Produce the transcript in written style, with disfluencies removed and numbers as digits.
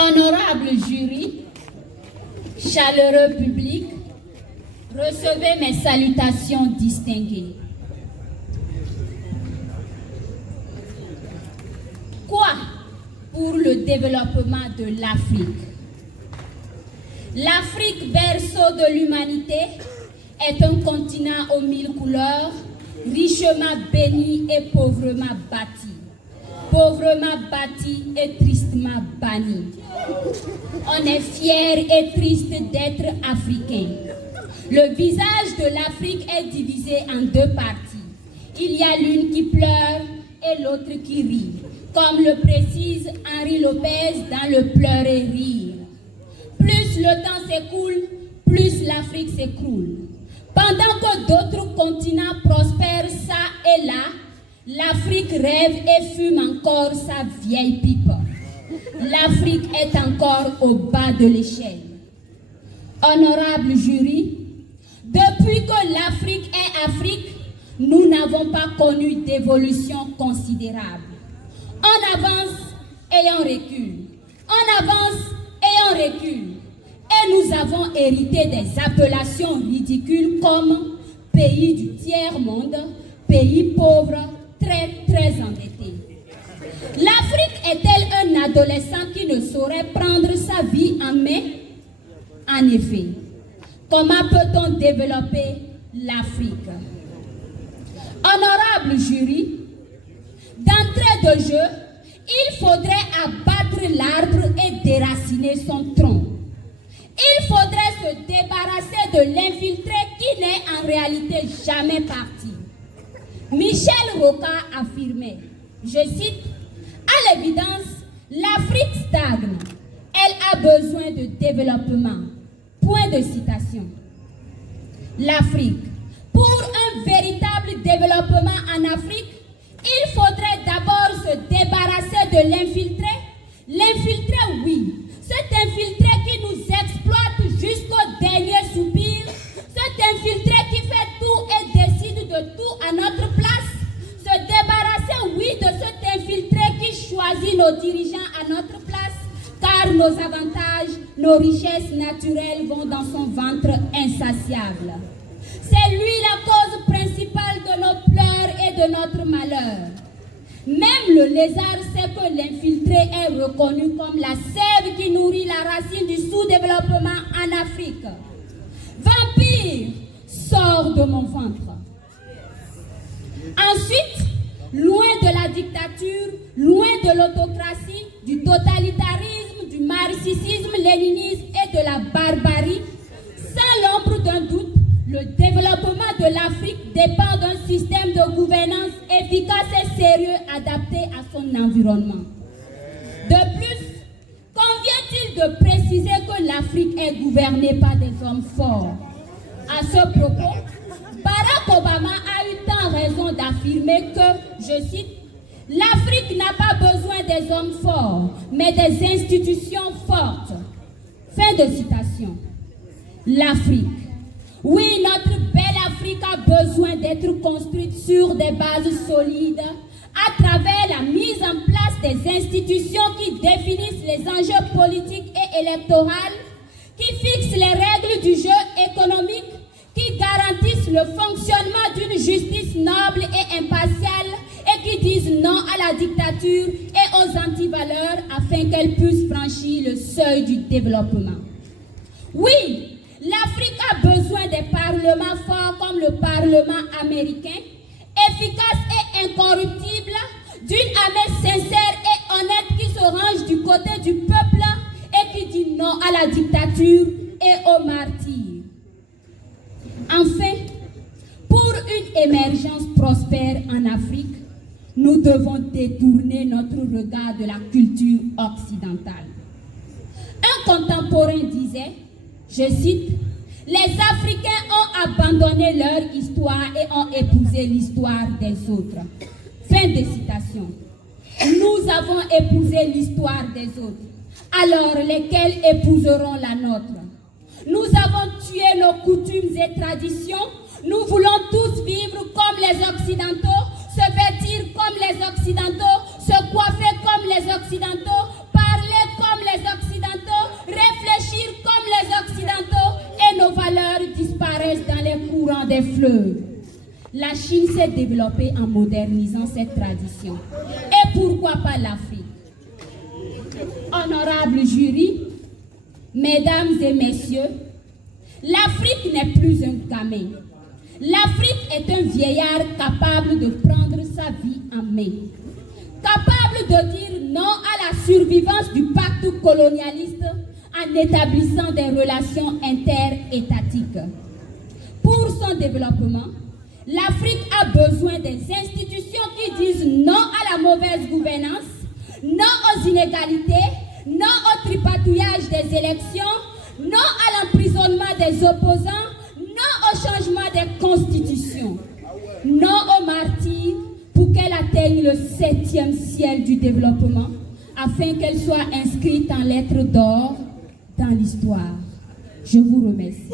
Honorable jury, chaleureux public, recevez mes salutations distinguées. Quoi pour le développement de l'Afrique? L'Afrique, berceau de l'humanité, est un continent aux mille couleurs, richement béni et pauvrement bâti. Pauvrement bâti et tristement banni. On est fier et triste d'être africain. Le visage de l'Afrique est divisé en deux parties. Il y a l'une qui pleure et l'autre qui rit, comme le précise Henri Lopez dans Le Pleurer rire. Plus le temps s'écoule, plus l'Afrique s'écroule. Pendant que d'autres continents prospèrent ça et là, l'Afrique rêve et fume encore sa vieille pipe. L'Afrique est encore au bas de l'échelle. Honorable jury, depuis que l'Afrique est Afrique, nous n'avons pas connu d'évolution considérable. On avance et on recule. On avance et on recule. Et nous avons hérité des appellations ridicules comme pays du tiers-monde, pays pauvre, très très endetté. L'Afrique est-elle un adolescent qui ne saurait prendre sa vie en main? En effet, comment peut-on développer l'Afrique? Honorable jury, d'entrée de jeu, il faudrait abattre l'arbre et déraciner son tronc. Il faudrait se débarrasser de l'infiltré qui n'est en réalité jamais parti. Michel Rocard affirmait, je cite, « À l'évidence, l'Afrique stagne. Elle a besoin de développement. » Point de citation. L'Afrique. Pour un véritable développement en Afrique, il faudrait d'abord se débarrasser de l'infiltré. L'infiltré, oui. Cet infiltré qui nous exploite jusqu'au dernier soupir. Cet infiltré qui fait tout et décide de tout à notre place. Se débarrasser, oui, de cet infiltré qui choisit nos dirigeants à notre place. Car nos avantages, nos richesses naturelles vont dans son ventre insatiable. C'est lui la cause principale de nos pleurs et de notre malheur. Même le lézard sait que l'infiltré est reconnu comme la sève qui nourrit la racine du sous-développement en Afrique. Vampire, sors de mon ventre. Ensuite, loin de la dictature, loin de l'autocratie, du totalitarisme, du marxisme, léninisme et de la barbarie, sans l'ombre d'un doute, le développement de l'Afrique dépend d'un système de gouvernance efficace et sérieux adapté à son environnement. De plus, convient-il de préciser que l'Afrique est gouvernée par des hommes forts? À ce propos, Barack Obama a eu tant raison d'affirmer que, je cite, « L'Afrique n'a pas besoin des hommes forts, mais des institutions fortes. » Fin de citation. L'Afrique. Oui, notre belle Afrique a besoin d'être construite sur des bases solides à travers la mise en place des institutions qui définissent les enjeux politiques et électoraux, qui fixent les règles du jeu économique, qui garantissent le fonctionnement d'une justice noble et impartiale et qui disent non à la dictature et aux antivaleurs afin qu'elle puisse franchir le seuil du développement. Oui, l'Afrique a besoin des parlements forts comme le Parlement américain, efficace et incorruptible, d'une armée sincère et honnête qui se range du côté du peuple et qui dit non à la dictature et aux martyrs. Enfin, pour une émergence prospère en Afrique, nous devons détourner notre regard de la culture occidentale. Un contemporain disait, je cite, « Les Africains ont abandonné leur histoire et ont épousé l'histoire des autres. » Fin de citation. Nous avons épousé l'histoire des autres. Alors, lesquels épouseront la nôtre? Nous avons tué nos coutumes et traditions. Nous voulons tous vivre comme les Occidentaux, se vêtir comme les Occidentaux, se coiffer comme les Occidentaux, parler comme les Occidentaux. des fleuves. La Chine s'est développée en modernisant cette tradition. Et pourquoi pas l'Afrique? Honorable jury, mesdames et messieurs, l'Afrique n'est plus un gamin. L'Afrique est un vieillard capable de prendre sa vie en main. Capable de dire non à la survivance du pacte colonialiste en établissant des relations interétatiques. Pour son développement, l'Afrique a besoin des institutions qui disent non à la mauvaise gouvernance, non aux inégalités, non au tripatouillage des élections, non à l'emprisonnement des opposants, non au changement des constitutions, non aux martyrs pour qu'elle atteigne le 7e ciel du développement, afin qu'elle soit inscrite en lettres d'or dans l'histoire. Je vous remercie.